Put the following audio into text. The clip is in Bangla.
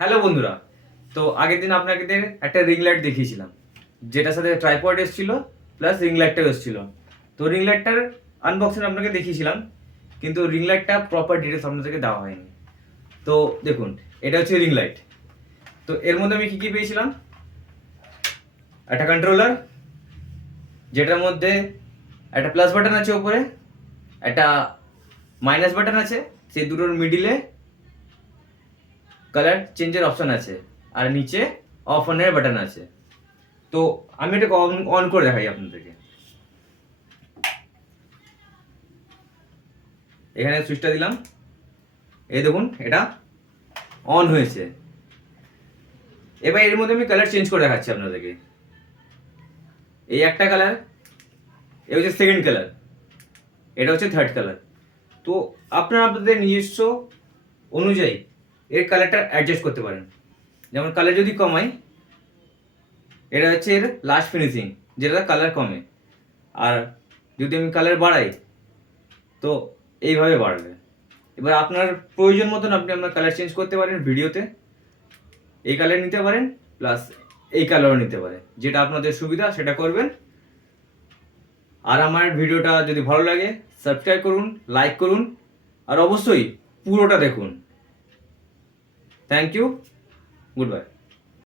হ্যালো বন্ধুরা, তো আগের দিন আপনাদের একটা রিং লাইট দেখিয়েছিলাম, যেটার সাথে ট্রাইপড এসেছিল প্লাস রিং লাইটটাও এসেছিল। তো রিং লাইটটার আনবক্সিং আপনাকে দেখিয়েছিলাম, কিন্তু রিং লাইটটা প্রপার ডিটেলস আপনাদেরকে দেওয়া হয়নি। তো দেখুন, এটা হচ্ছে রিং লাইট। তো এর মধ্যে আমি কী কী পেয়েছিলাম, একটা কন্ট্রোলার, যেটার মধ্যে একটা প্লাস বাটন আছে ওপরে, একটা মাইনাস বাটন আছে, সেই দুটোর মিডিলে কালার চেঞ্জের অপশন আছে, আর নিচে অফ অনের বাটন আছে। তো আমি এটাকে অন করে দেখাই আপনাদেরকে। এখানে সুইচটা দিলাম, এই দেখুন এটা অন হয়েছে। এবার এর মধ্যে আমি কালার চেঞ্জ করে দেখাচ্ছি আপনাদেরকে। এই একটা কালার, এ হচ্ছে সেকেন্ড কালার, এটা হচ্ছে থার্ড কালার। তো আপনারা আপনাদের নিজস্ব অনুযায়ী এর কালারটা অ্যাডজাস্ট করতে পারেন। যেমন কালার যদি কমাই, এটা হচ্ছে এর লাস্ট ফিনিশিং, যেটা কালার কমে। আর যদি আমি কালার বাড়াই, তো এইভাবে বাড়বে। এবার আপনার প্রয়োজন মতন আপনি আপনার কালার চেঞ্জ করতে পারেন। ভিডিওতে এই কালার নিতে পারেন, প্লাস এই কালারও নিতে পারেন, যেটা আপনাদের সুবিধা সেটা করবেন। আর আমার ভিডিওটা যদি ভালো লাগে, সাবস্ক্রাইব করুন, লাইক করুন, আর অবশ্যই পুরোটা দেখুন। Thank you, good bye.